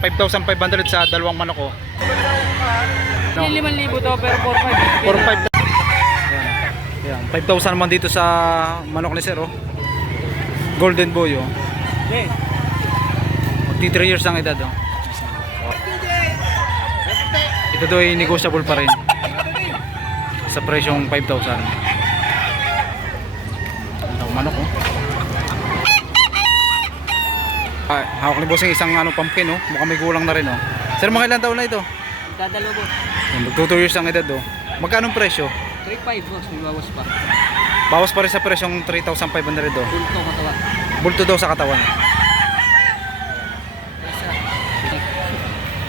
5,500 sa dalawang manok oh. No? 5,000 to pero 4,500. 4,500. Ayan. 5,000 naman dito sa manok ni sir oh. Golden boy oh. Okay. Magti 3 years ang edad oh. Ito daw ay negotiable pa rin sa presyong 5,000. Ang manok oh. Hawak ni bossing isang ano pumpkin oh. Mukhang may gulang na rin oh. Sir, mga ilang taon na ito? Dadalo boss. Magto 2 years ang edad oh. Magkano ang presyo? 3,500 boss, may bawas pa. Bawas pa rin sa presyong 3,500 oh. Bulto katawa. Bulto daw sa katawan.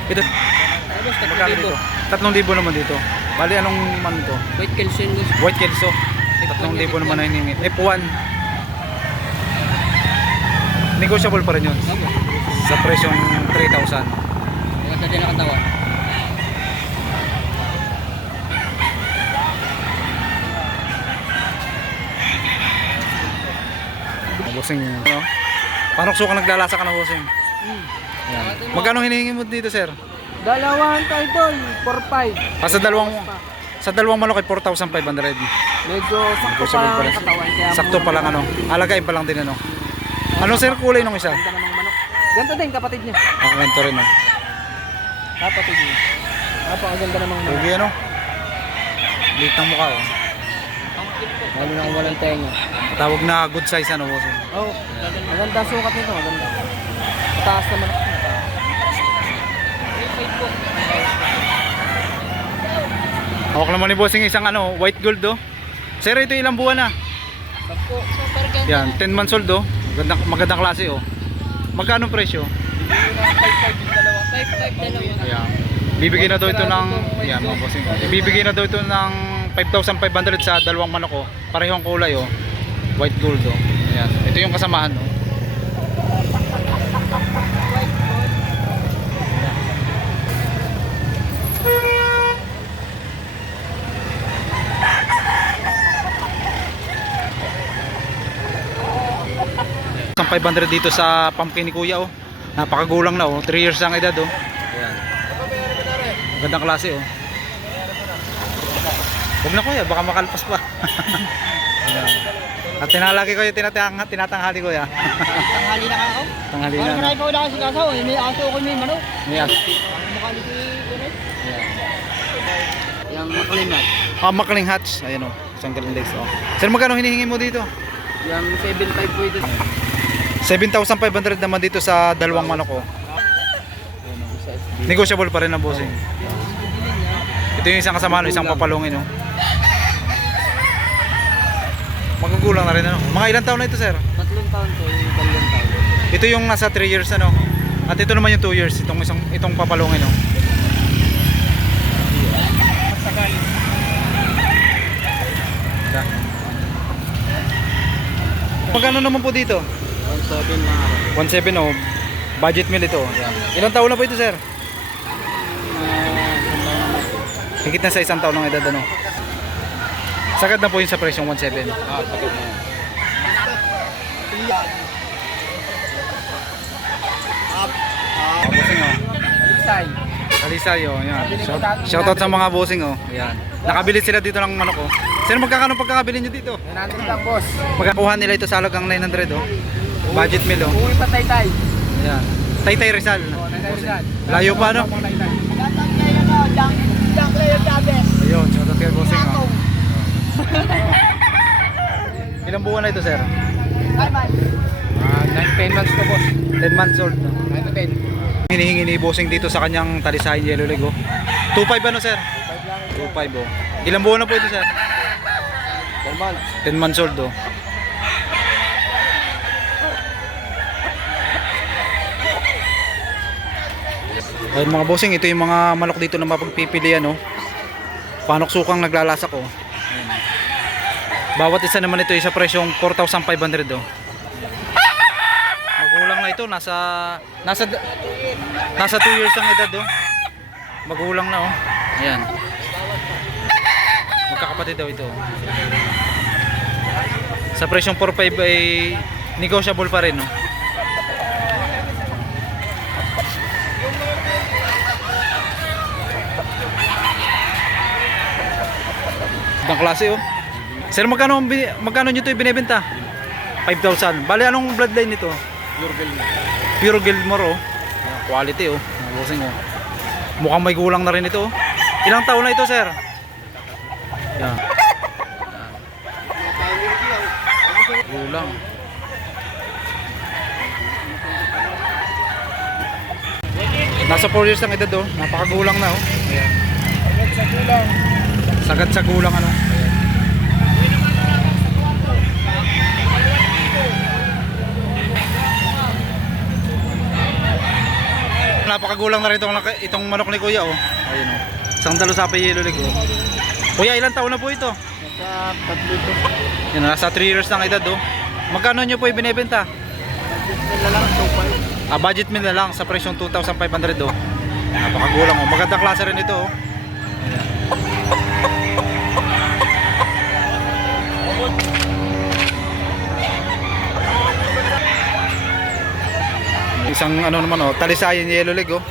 Ito, Ay boss, magkano dito? 3,000 naman dito. Bali anong man to? White Kelsen boss. White Kelso. 3,000 naman na hiningi. F1. Negotiable pa rin yun. Sa presyong 3,000. Maganda din ang katawa. Bossing, ano? Paano suka naglalasa ka na bossing? Yan. Magkano hinihingi mo dito sir? Dalawang idol, 4,500. Sa dalawang manok ay 4,500. Medyo sakto Negotiable pa pa rin. ang katawan. Kaya Sakto pa lang ano. Alagain pa lang din ano. Ano sir kulay nung isa? Ganda namang manok. Ganito din kapatid niya. Ako ito rin oh. Kapatid niya. Napakaganda namang manok. Pogi ano? Liit ng mukha oh. Lalo na kung walang tenga. Tawag na good size ano bossing. Oh, maganda sukat nito, maganda. Mataas naman. Hawak naman ni bossing isang ano, white gold oh. Sir, ito ilang buwan na? Super ganda. Yan, 10 months old oh. Magandang klase oh. Magkano ang presyo? 5,500 dalawa. Ayan. Bibigyan na daw ito ng yan mga bossing. Ibibigay na daw ito ng 5,500 sa dalawang manok oh. Parehong kulay oh. White gold oh. Ayan. Ito yung kasamahan oh. Ang 500 dito sa pumpkin ni kuya oh. Napakagulang na oh. 3 years ang edad oh. Ayan. Magandang klase oh. Huwag na kuya, baka makalpas pa. Ayan. At tinalaki ko yung tinatanghali ko ya. Tanghali na ako. Tanghali Parang na. marami pa wala kasi kasaw. May aso ko, may manok. Ayan. Makali ko yung makalimat. Makling hatch. Ayan oh. Isang galing legs oh. Sir, magkano hinihingi mo dito? Yung 7,500 po ito. 7,500 naman dito sa dalawang manok oh. Negotiable pa rin ang bossing. Ito yung isang kasama, isang papalungin oh. Magugulang na rin ano. Mga ilang taon na ito sir? 3 taon to, yung 2 taon. Ito yung nasa 3 years ano. At ito naman yung 2 years, itong papalungin oh. Magkano naman po dito? 1,700 lang ako. 1,700 oh. Budget meal ito. Ilang taon na po ito sir? Higit na sa 1 taon ng edad ano. Sagad na po yun sa presyong 1,700. Sagad na yan. Bossing oh. Alisay. Alisay oh, yan. Shoutout sa mga bossing oh. Ayan. Nakabili sila dito ng manok oh. Sir, magkakano pagkakabili nyo dito? 900 lang boss. Magkakuha nila ito sa halagang 900 oh. Budget meal oh. Uwi pa tay-tay. Ayan. Taytay Rizal. Tay-tay. Layo pa no? Ayun, shoutout kay bossing oh. Ilang buwan na ito sir? 9 months to boss. 10 months old no? 9 to 10. Hinihingi ni bossing dito sa kanyang talisahin yellow leg oh. 2.5 ano sir? 2.5 oh. Ilang buwan na po ito sir? 10 months. 10 months old oh. Ayun mga bossing, ito yung mga manok dito na mapagpipilian oh. Panok sukang naglalasak oh. Ayun. Bawat isa naman ito isa presyong 4,500 oh. Magulang na ito, nasa 2 years ang edad oh. Magulang na oh. Ayan. Magkakapatid daw ito. Sa presyong 4,500 ay negotiable pa rin no. Gandang klase oh. Sir, magkano nyo ito binebenta? 5,000. Bali, anong bloodline nito? Pure gold na. Pure Gilmore oh. Ayan, quality oh. Mga bossing oh. Mukhang may gulang na rin ito oh. Ilang taon na ito, sir? Yan. Gulang. Nasa 4 years ang edad oh. Napakagulang na oh. Ayan. Sa kulang. Sagad sa gulang ano. Ayan. Napakagulang na rin itong manok ni Kuya oh. Ayun oh. Isang dalo sa yellow leg oh. Kuya, ilang taon na po ito? Nasa 3 ito. Yan, nasa 3 years ng edad oh. Magkano nyo po ibinebenta? Budget na lang, 2.5. Budget meal na lang sa presyong 2,500 oh. Napakagulang oh. Magandang klase rin ito oh. Isang ano naman oh, talisayan yellow leg oh.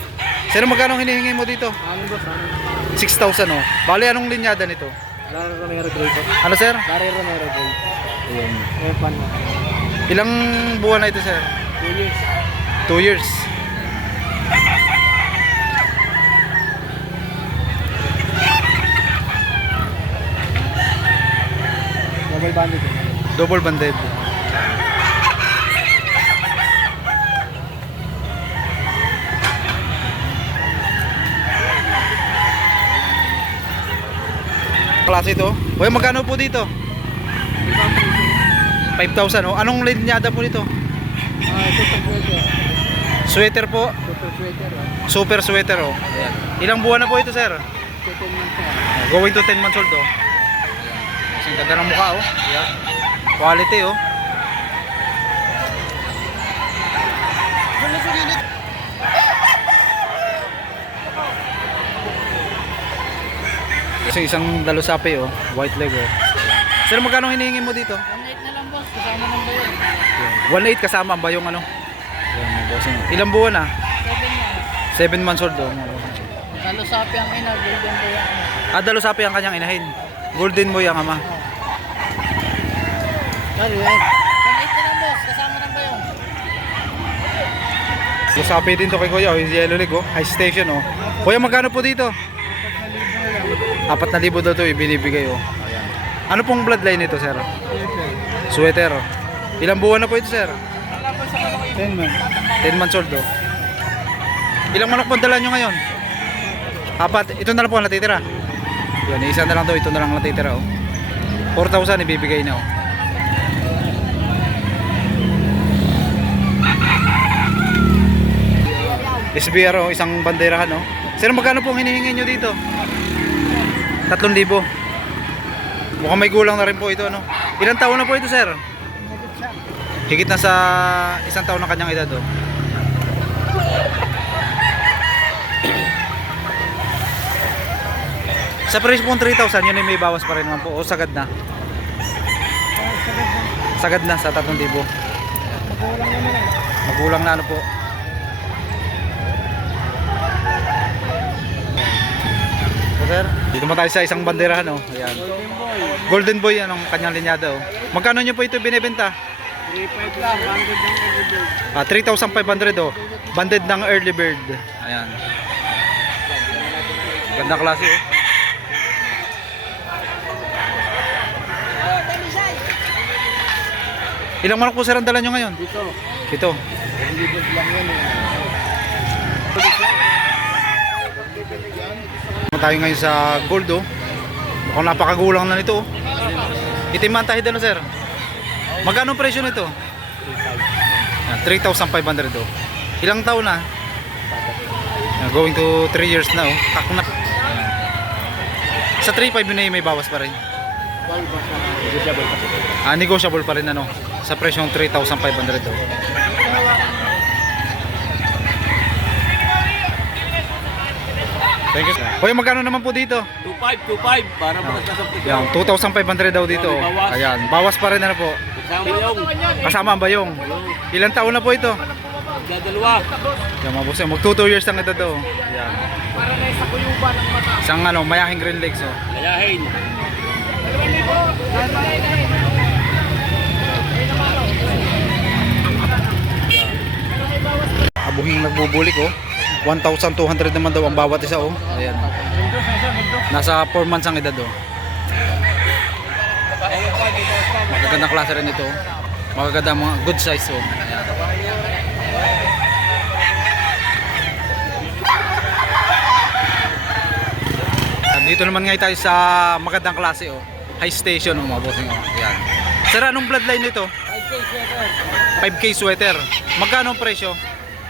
Sir, magkano hinihingi mo dito? Ano boss? 6,000 oh. Bali, anong linyada nito? Larry Romero Gold. Ano sir? Larry Romero Gold. Ayun. F1 mo. Ilang buwan na ito sir? 2 years. 2 years. Double banded. Double banded. Klase ito. Kuya, magkano po dito? 5,000 oh. Anong linyada po dito? Ito sa sweater. Sweater po. Super sweater. Super sweater oh. Ayan. Ilang buwan na po ito sir? 10 months na. Going to 10 months old oh. Ang ganda ng mukha oh. Ayan. Quality oh. Kasi isang dalusapi oh. White leg oh. Sir, magkano hinihingi mo dito? 1.8 na lang boss, kasama ng bayan. 1.8 kasama ang bayong ano. Ayan, mga bossing. Ilang buwan na? 7 7 months. months old oh. Mga bossing. Lalo sapi ang ina, golden boy ang ina. Dalusapi ang kanyang inahin. Golden boy ang ama. Sorry, 1.8 na lang boss, kasama ng bayan. Dalusapi din to kay Kuya oh. Yung yellow leg oh. High station oh. Kuya, magkano po dito? 4,000 daw to ibinibigay oh. Ayan. Ano pong bloodline nito sir? Sweater. Ilang buwan na po ito sir? 10 months. 10 months old oh. Ilang manok po dala nyo ngayon? 4. Ito na lang po ang natitira. Yan, isa na lang daw. Ito na lang natitira oh. 4,000 ibibigay na oh. SBR oh, isang banderahan oh. Sir, magkano po ang hinihingi nyo dito? 3,000. Mukhang may gulang na rin po ito ano. Ilang taon na po ito sir? Higit na sa 1 taon na kanyang edad oh. Sa presyo pong 3,000 yun ay may bawas pa rin naman po o sagad na? Sagad na sa 3,000. Magulang na ano po. Sir, dito mo tayo sa isang banderahan oh. Ayan. Golden boy anong kanyang linyada oh. Magkano nyo po ito binebenta? 3.5 lang, banded ng early bird. 3,500 oh. Banded ng early bird. Ayan. Ganda klase oh. Ilang manok po sir ang dala nyo ngayon? Dito, Ito. early bird lang yan eh. Tayo ngayon sa gold oh. Mukhang napakagulang na nito oh. Itim man tayo sir. Magkano presyo nito? 3,500 oh. Ilang taon na? Going to 3 years na oh. Kakuna. Sa 3,500 yun ay may bawas pa rin. Negotiable pa rin ano. Sa presyong 3,500 oh. Thank you sir. Hoy, magkano naman po dito? 2.5 para bukas na sa puso. Yan, 2,500 daw dito. Bawas. Ayan, bawas pa rin na po. Kasama yung Kasama ang bayong. Ilang taon na po ito? dadalwa. Yan mga boss, mag 2 years ang edad daw. Ayan. Para na sa kuyuban ng mata. Isang ano, mayahing green legs oh. Layahin. Abuhing nagbubulik oh. 1,200 naman daw ang bawat isa oh. Ayan. Nasa 4 months ang edad oh. Magagandang klase rin ito. Magaganda mga good size oh. Ayan. Dito naman ngayon tayo sa magandang klase oh. High station oh mga bossing oh. Ayan. Sir, anong bloodline nito? 5K sweater. 5K sweater. Magkano ang presyo?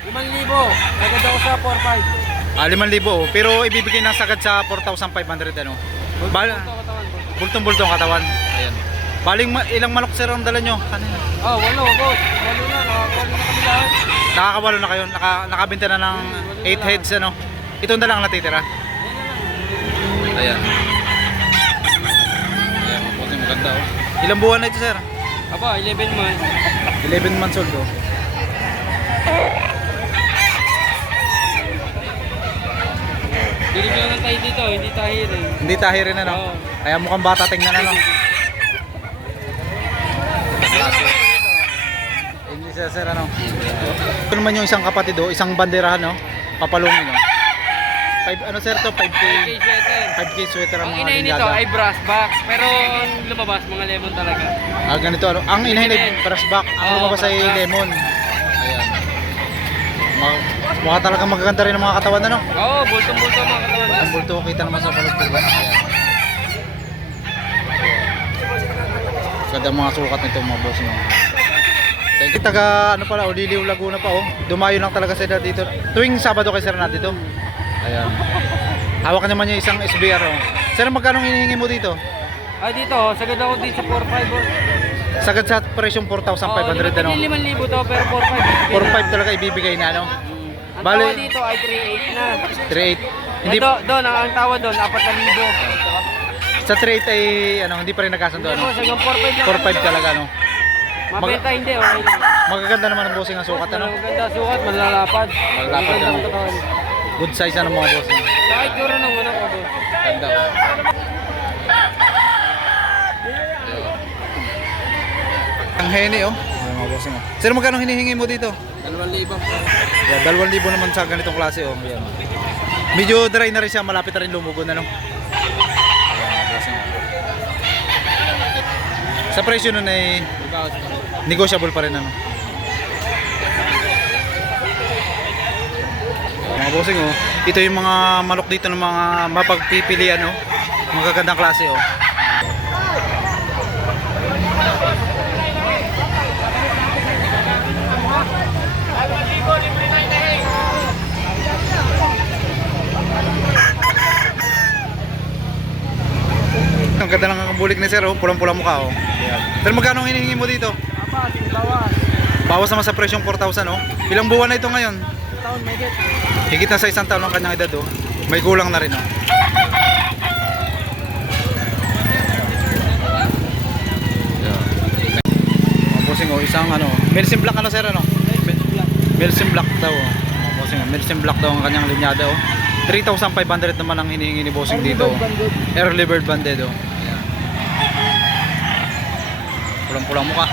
5,000. Naganda ko sa 4,500. 5,000 oh. Pero ibibigay na sagad sa 4,500 ano. Bultong-bultong katawan. Ayan. Baling ilang manok sir ang dala nyo? Kanina. Oh, walo, boss. Walo na. Nakakawalo na kami lahat. Nakakawalo na kayo. Nakabenta na ng 8 heads ano. Ito na lang ang natitira. Ayan. Ayan, mabuti maganda oh. Ilang buwan na ito sir? Aba, 11 months. 11 months old oh. Bilib lang tayo dito, hindi tahirin. Hindi tahirin ano. Oo. Kaya mukhang bata tingnan ano. Hindi sir ano. Ito naman yung isang kapatid oh, isang banderahan no. Papalungin no. 5 ano sir to 5K 5K sweater. 5K sweater ang Ang mga inahin nito linyaga. ay brass back, pero ang lumabas mga lemon talaga. Ganito ano. Ang inahin ay brush back, ang Oo, lumabas ay brush back. lemon. Ayan. Mukha talaga magaganda rin ang mga katawan ano. Oo, bultong-bultong mga katawan. Ang bulto kita naman sa palugtog. Ayan. Ganda mga sukat nito mga boss no. Thank you. Taga ano pala, Liliw Laguna pa oh. Dumayo lang talaga sila dito. Tuwing Sabado kay sir natin dito. Ayan. Hawak naman niya isang SBR oh. Sir, magkano hinihingi mo dito? Ay dito, sagad ako dito sa 4,500 boss. Sagad sa presyong 4,500 ano. 5,000 to pero 4,500. 4,500 talaga ibibigay na ano. Ang Bale- tawa dito ay 3,800 na. 3,800. Hindi Doon, ang tawa doon, 4,000. sa 3,800 ay ano, hindi pa rin nagkasundo Hindi ano. boss, hanggang 4,500 lang. 4,500 talaga no. Mabenta hindi, okay lang. Magaganda naman ang bossing ang sukat ano. Maganda sukat, malalapad. Malalapad, Maganda ano. ang katawan. Good size ano mga bossing. Kahit tsura ng anak ko boss. Ganda oh. Ang heni oh. Ayan, mga bossing oh. Sir, magkano hinihingi mo dito? 2,000 po. Yeah, 2,000 naman sa ganitong klase oh. Ayan. Medyo dry na rin siya, malapit na rin lumugon ano. Ayan, mga bossing. Sa presyo nun ay negotiable pa rin ano. Mga bossing oh. Ito yung mga manok dito ng mga mapagpipilian oh. Magagandang klase oh. Ang ganda ng bulik ni sir oh, pulang-pulang mukha oh. Pero magkano ang hinihingi mo dito? Apa, bawas. Bawas naman sa presyong 4,000 oh. Ilang buwan na ito ngayon? Taon, may get. Higit na sa 1 taon ang kanyang edad oh. May kulang na rin oh. Mga bossing oh, isang ano, Melsim Black ano sir ano? Melsim Black daw oh. Mga bossing oh, Melsim Black daw ang kanyang linyada oh. 3,500 naman ang hinihingi ni bossing dito oh. Early bird banded oh. Ayan. Pulang-pulang mukha.